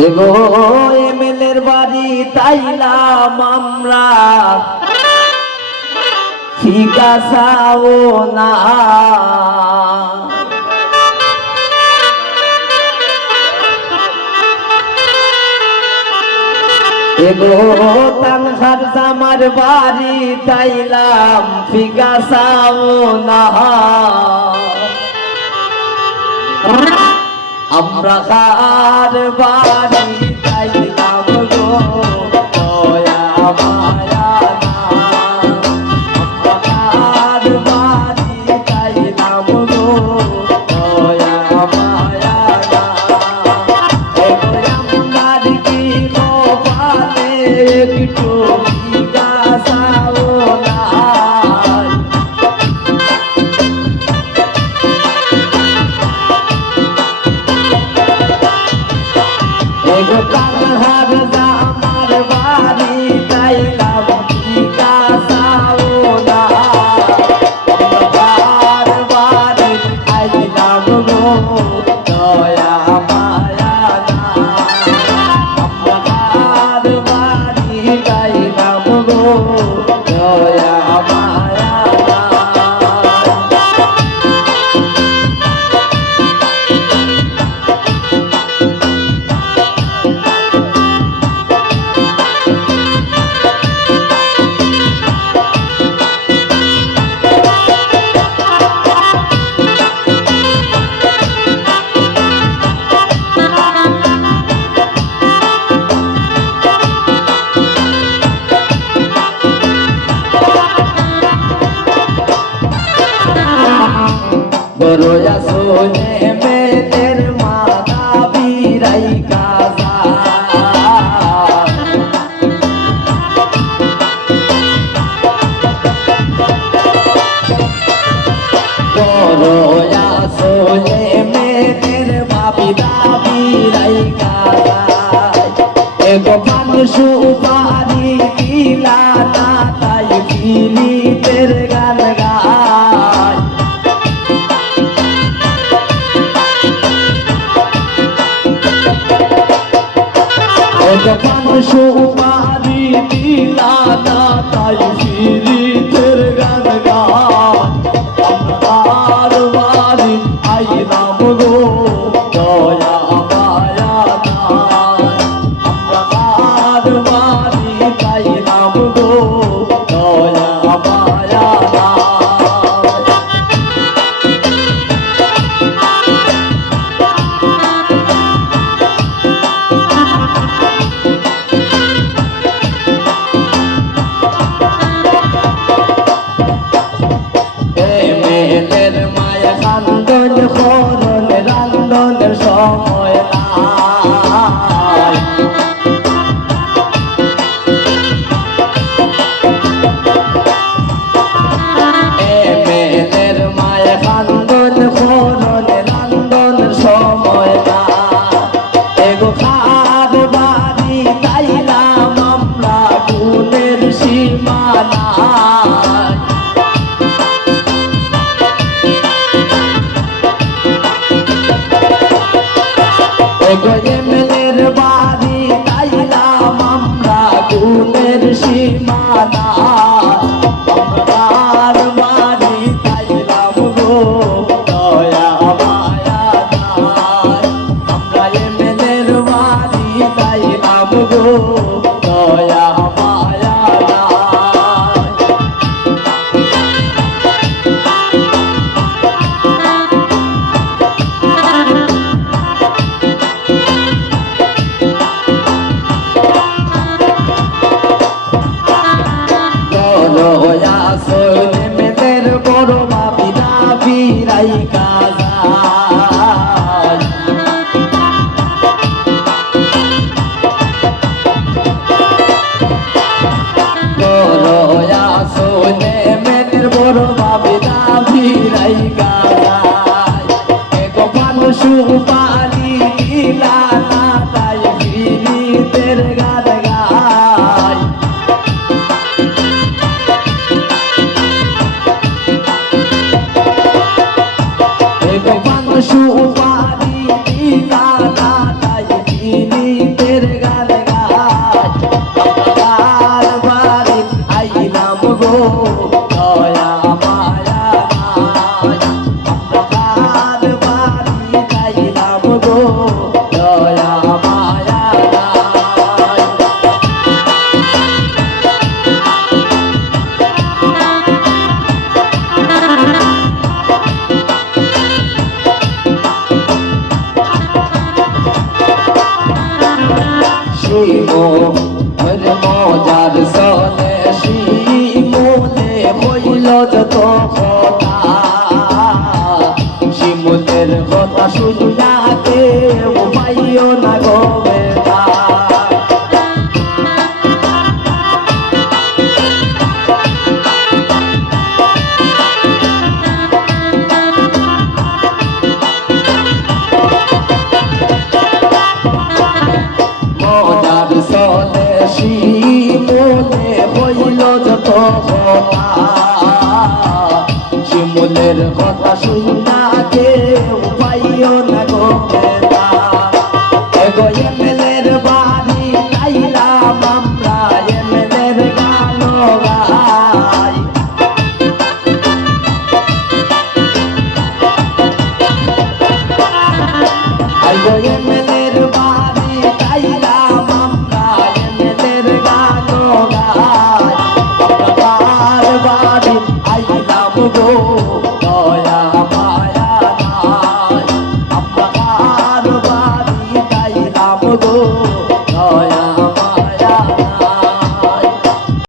এগো এমএলএর বাড়ি তাইলাম আমরা, ফিকা চাও না। এগো তানহার জামার বাড়ি তাইলাম, ফিকা চাও না। আমরা কার বাড়ি তাইলাম গো, দয়া মায়া না। আমরা কার বাড়ি তাইলাম গো, দয়া মায়া না। এগো আমার কি কপালে একটু ফিকা চাও না। এগো তানহার জামার বাড়ি তাইলাম, ফিকা চাও না। আমার বাড়ি তাইলাম গো, দয়া মায়া না। আমার বাড়ি তাইলাম গো, দয়া মায়া না। বড়য়া সোনে মেলের মাথা বিরাই কাজা। বড়য়া সোনে মেলের বাবিদা বিরাই কাজা। এগো পান সুপারি দিলা না, তাই ফিলিতের গান গায়। পান সুপারি দিলা না, তাই ফিরিতের গান গায়। আমার বাড়ি আইলাম গো, দয়া মায়া না। আমার বাড়ি আইলাম গো, দয়া মায়া না। এমএলএর মায়া কান্দন করন, রান্দনের সময় নাই। এমএলএর মায়া কান্দন করন, রান্দনের সময় নাই। এগো কার বাড়ি তাইলাম আমরা, গুণের সীমা নাই। এগো এমএলএর বাড়ি তাইলাম আমরা, গুণের সীমা নাই। আমার বাড়ি তাইলাম গো, দয়া মায়া নাই। আমরা এমএলএর বাড়ি তাইলাম গো, দয়া মায়া নাই। শিমুলের মজার সনে শিমুলে হইল যত কথা শিমুলের কথা শুনিয়া কেউ পাইও না গো বেটা মজার সনে শিমুলে হইল যত কথা শিমুলের কথা শুনিয়া কেউ পাইও না গো বেটা এগো